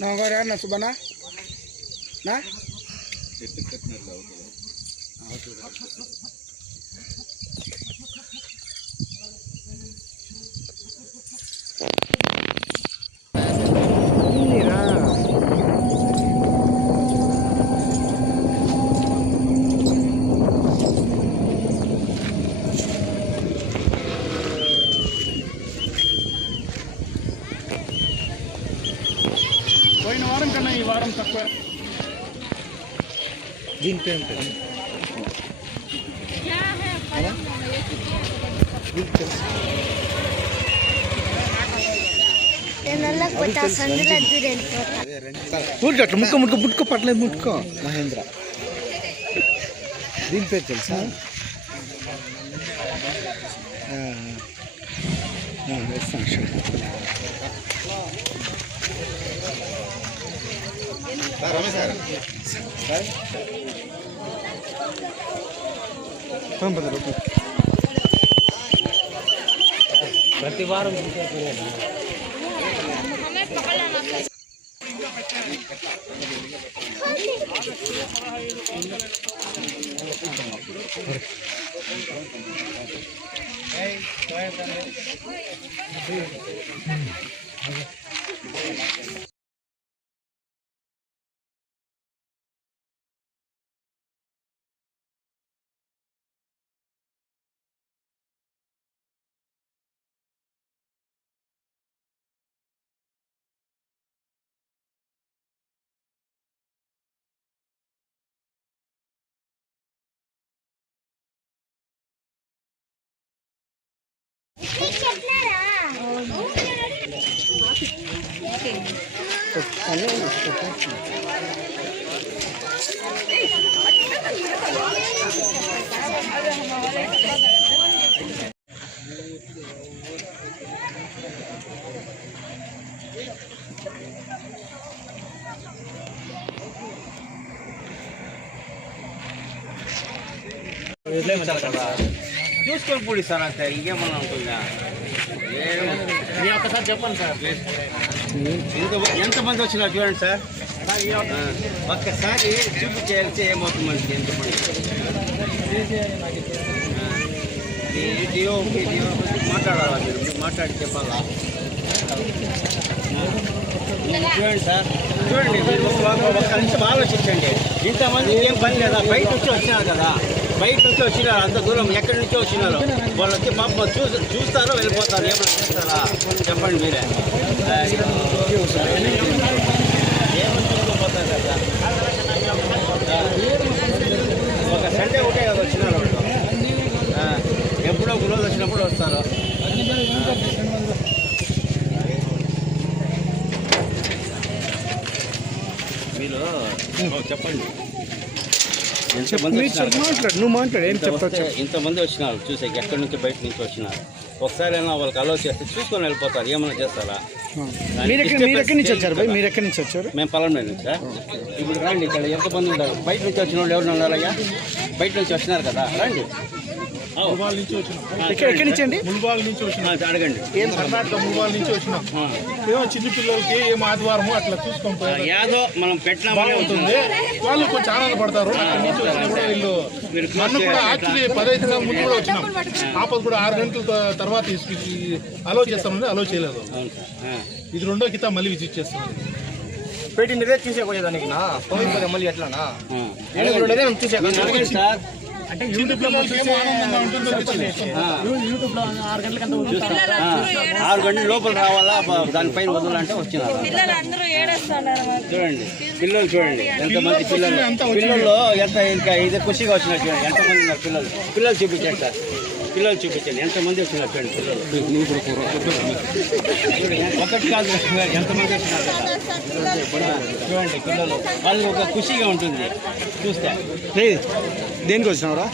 నా సుబనా నా పోయిన వారం కన్నా ఈ వారం తక్కువ. దీనిపై ఉంటుంది అట్లా ముక్క ముక్క ముట్టుకో పట్టలేదు ముట్టుకో మహేంద్ర. దీని పేరు తెలుసా? ప్రతి వారం చూసుకొని పూడి సార్ అంతే, ఇంకేమన్నా ఉంటుందా? ఒకసారి చెప్పండి సార్. ఎంతమంది వచ్చినారు చూడండి సార్. ఒక్కసారి చూపించేయాల్సి ఏమవుతుంది మనకి? ఎంతమంది మాట్లాడాలా? మీరు మాట్లాడి చెప్పాలా? చూడండి సార్, చూడండి ఒక్క నిమిషం ఆలోచించండి. ఇంతమంది ఏం పని లేదా? బయట నుంచి వచ్చినారు కదా, బయట నుంచి వచ్చినారు, అంత దూరం ఎక్కడి నుంచో వచ్చినారు. వాళ్ళు వచ్చి పాప చూస్తారో వెళ్ళిపోతారు. ఏమైనా చూస్తారా చెప్పండి మీరే. ఏమని చూసుకోపోతారు కదా. ఒక సండే ఒకటే కదా వచ్చినారు వాళ్ళు. ఎప్పుడో ఒక రోజు వచ్చినప్పుడు వస్తారు. మీరు చెప్పండి, నువ్వు మాట్లాడు. ఏం చెప్తావు? ఇంతమంది వచ్చినారు చూసే, ఎక్కడి నుంచి బయట నుంచి వచ్చినారు. ఒకసారి అయినా వాళ్ళకి అలౌ చేస్తే చూసుకొని వెళ్ళిపోతారు. ఏమైనా చేస్తారా? మీరు ఎక్కడి నుంచి వచ్చారు? మీరు ఎక్కడి నుంచి వచ్చారు? మేము పలంలో నుంచి సార్. ఇప్పుడు రండి, ఇక్కడ ఎంతమంది ఉన్నారు? బయట నుంచి వచ్చిన వాళ్ళు ఎవరు ఉన్నారయ్యా? బయట నుంచి వచ్చినారు కదా, రండి. ఎక్కడి నుంచి అండి? ముల్బాల్ నుంచి వచ్చినా. అడగండి. ఏం కర్ణాటక ముల్బాల్ నుంచి వచ్చినాం. ఏమో చిన్న పిల్లలకి ఏం ఆదివారము అట్లా చూసుకుంటాం. ఏదో మనం పెట్టినా అవుతుంది, వాళ్ళు కొంచెం ఆనందపడతారు. అక్కడి నుంచి వచ్చినప్పుడు వీళ్ళు నన్ను కూడా యాక్చువల్లీ 15 గంటల ముందు కూడా వచ్చినాం. ఆపద కూడా 6 గంటల తర్వాత అలో చేస్తామని అలో చేయలేదు. ఇది రెండో కితా మళ్ళీ విజిట్ చేస్తాం. పెట్టింది చూసేపోయేదానికి నా మళ్ళీ ఎట్లానా చూసే సార్. అంటే యూట్యూబ్ లో 6 గంటల లోపల రావాలా, దానిపైన వదలంటే వచ్చినారు. చూడండి పిల్లలు, చూడండి ఎంతమంది పిల్లలు. పిల్లలు ఎంత ఇంకా ఇది ఖుషిగా వచ్చినారు. చూడండి ఎంతమంది ఉన్నారు పిల్లలు. పిల్లలు చూపించండి సార్, పిల్లలు చూపించండి ఎంతమంది వచ్చినారు. చూడండి పిల్లలు ఒకటి కాదు, ఎంతమంది వచ్చినారు కదా. చూడండి పిల్లలు, వాళ్ళు ఒక ఖుషిగా ఉంటుంది చూస్తే. దేనికి వచ్చినారా?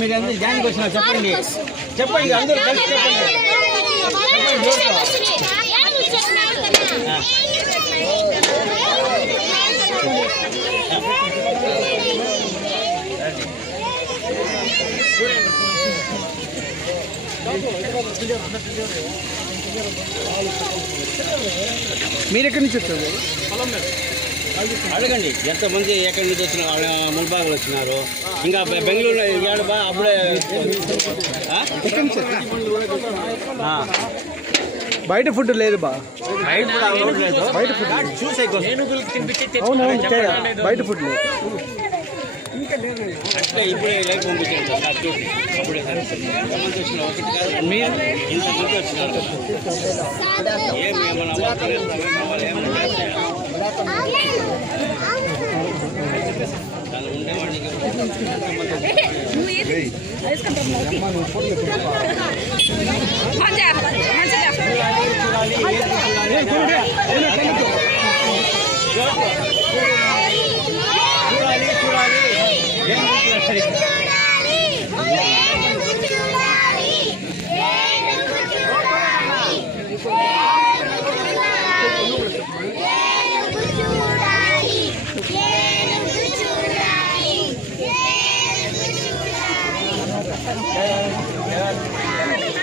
మీరు అందరూ దేనికి వచ్చినారు చెప్పండి, చెప్పండి అందరూ కలిసి చెప్పండి. మీరు ఎక్కడి నుంచి వచ్చారు? అడగండి ఎంతమంది ఎక్కడి నుంచి వచ్చిన ముల్బాగులు వచ్చినారు. ఇంకా బెంగళూరు అప్పుడే బయట ఫుడ్ లేదు బా, బయట కూడా అలవాటు లేదు. బయట ఫుడ్ చూసే బయట ఫుడ్ లేదు. అంటే ఇప్పుడే లైఫ్ పంపించాను సార్ చూసి అప్పుడే ఎంతమంది వచ్చిన ఒకటి కాదు మీరు ఇంతమంది వచ్చినారు. ఏమి ఏమన్నా వాళ్ళు ఏమన్నా దాని ఉండేవాడికి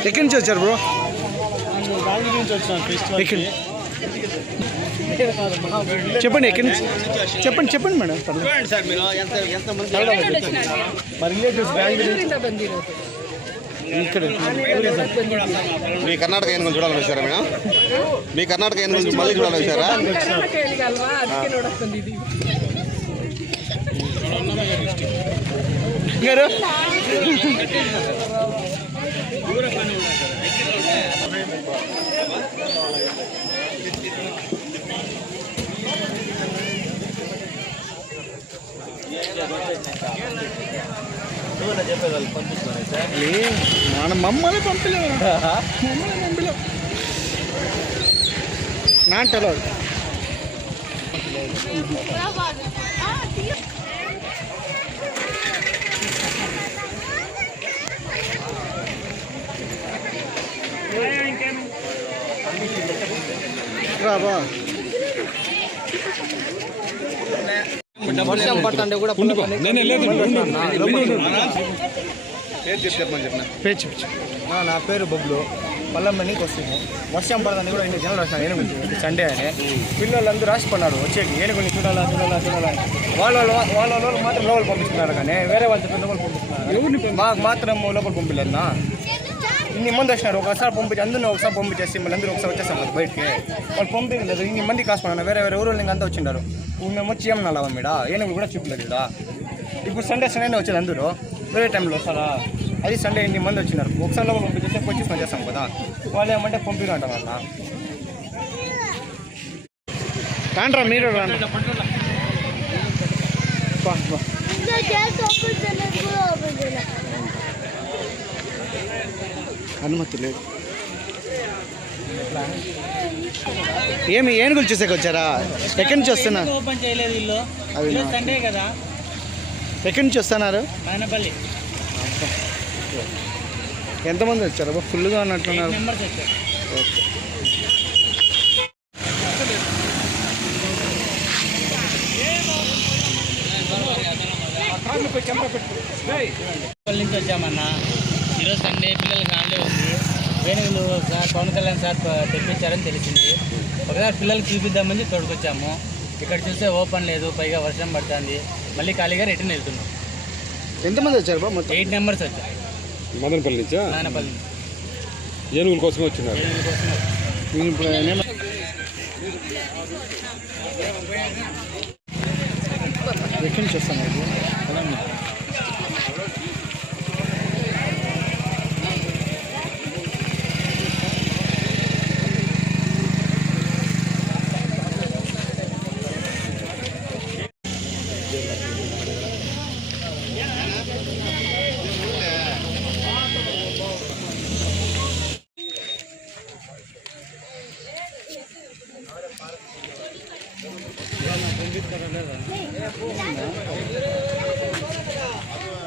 ఎక్కడి నుంచి వచ్చారు బ్రో? చెప్పండి ఎక్కడి నుంచి చెప్పండి చెప్పండి మేడం. చూడండి సార్ మీరు ఎంతమంది మా రిలేటివ్స్ ఇక్కడ మీ కర్ణాటక ఏనుగులు చూడాలని వచ్చారా మేడం? మీ కర్ణాటక ఏనుగులు మళ్ళీ చూడాలని వచ్చారా? గారు మమ్మల్ని పంపలేదు నాటలో రాబా వర్షం పట్టండి కూడా నా పేరు బొబ్బులు పల్లమ్మనికి వస్తుంది. వర్షం పడదని కూడా ఇంటి జనాలు వస్తాను ఏనుగు సండే అని పిల్లలందరూ రాసిపోయినారు వచ్చేకి ఏనుగుని చూడాలా వాళ్ళ మాత్రం లోపల పంపిస్తున్నారు కానీ వేరే వాళ్ళ పెద్ద వాళ్ళు పంపిస్తున్నారు. మాకు మాత్రం లోపల పంపించలేదన్నా. ఇన్ని మంది వచ్చినారు ఒకసారి పంపించి అందరినీ ఒకసారి పంపించేసి మళ్ళీ అందరూ ఒకసారి వచ్చేస్తాం కదా బయటికి. వాళ్ళు పంపించలేదు. ఇన్ని మంది కాసుకున్నారు వేరే వేరే ఊరు ఇంకా అంతా వచ్చిండారు. మేము వచ్చి ఏమన్నా లాభం మీద ఏనుగులు కూడా చూపలేదు ఇక్కడ. ఇప్పుడు సండే వచ్చేది అందరూ వేరే టైంలో వస్తారా? అది సండే ఇన్ని మంది వచ్చినారు. ఒకసారి లోపల పంపించేస్తే వచ్చి పని చేస్తాం కదా. వాళ్ళు ఏమంటే పంపిరంట వాళ్ళ కాంట్రా మీరు అనుమతి లేదు. ఏమి ఏనుగులు చూసేకి వచ్చారా? ఎక్కడి నుంచి వస్తున్నా? ఓపెన్ చేయలేదు ఇల్లు సండే కదా. ఎక్కడి నుంచి వస్తున్నారు? మానపల్లి. ఎంతమంది వచ్చారు? ఫుల్గా ఉన్నట్లున్నారు. నుంచి వచ్చామన్నా. ఈరోజు సండే పిల్లలకి హాలిడే ఉంది. ఏనుగులు సార్ పవన్ కళ్యాణ్ సార్ తెప్పించారని తెలిసింది. ఒకసారి పిల్లలకి చూపిద్దామని తోడుకొచ్చాము. ఇక్కడ చూస్తే ఓపెన్ లేదు, పైగా వర్షం పడుతుంది. మళ్ళీ ఖాళీగా రిటర్న్ వెళ్తున్నాం. ఎంతమంది వచ్చారు? 8 మెంబర్స్ వచ్చారు. మదనపల్లి నుంచా? నానపల్లి ఏనుగుల కోసం వచ్చినారు. ఎక్కడి నుంచి వస్తాను?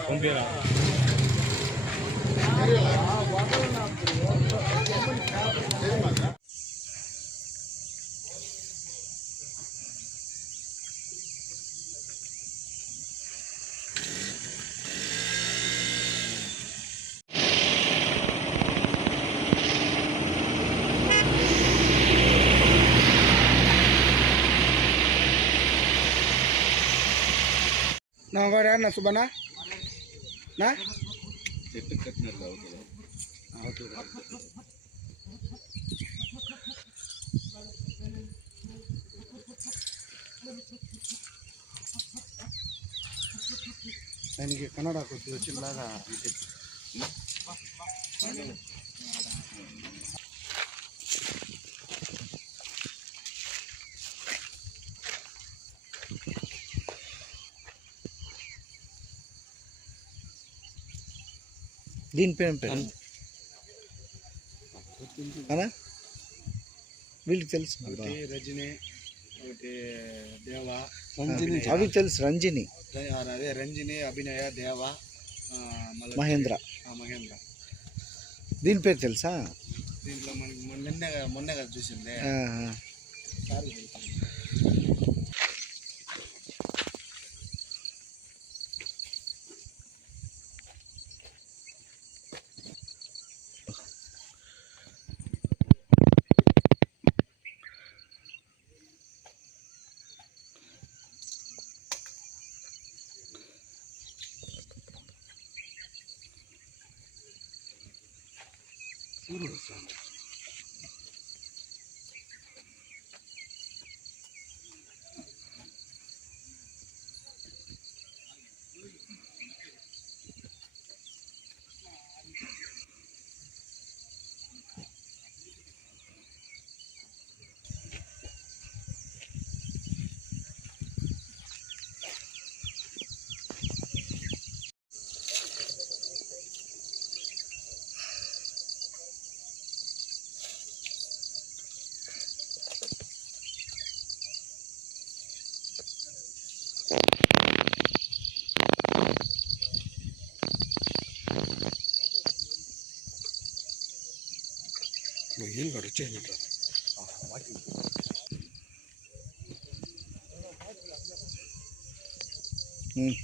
పంపిరా నా వాడు అన్న సుబ్బనా నా ఆయనకి కన్నడ కొద్ది వచ్చిలాగా దీని పేరు అనా వీళ్ళకి తెలుసు రజని ఒకటి దేవ అవి తెలుసు రంజిని అదే రంజని అభినయ దేవ మహేంద్ర మహేంద్ర దీని పేరు తెలుసా దీంట్లో మనకి మొన్నే కదా చూసిందే సారీ ఏం కాదు వచ్చేయమంటారా ఉమ్.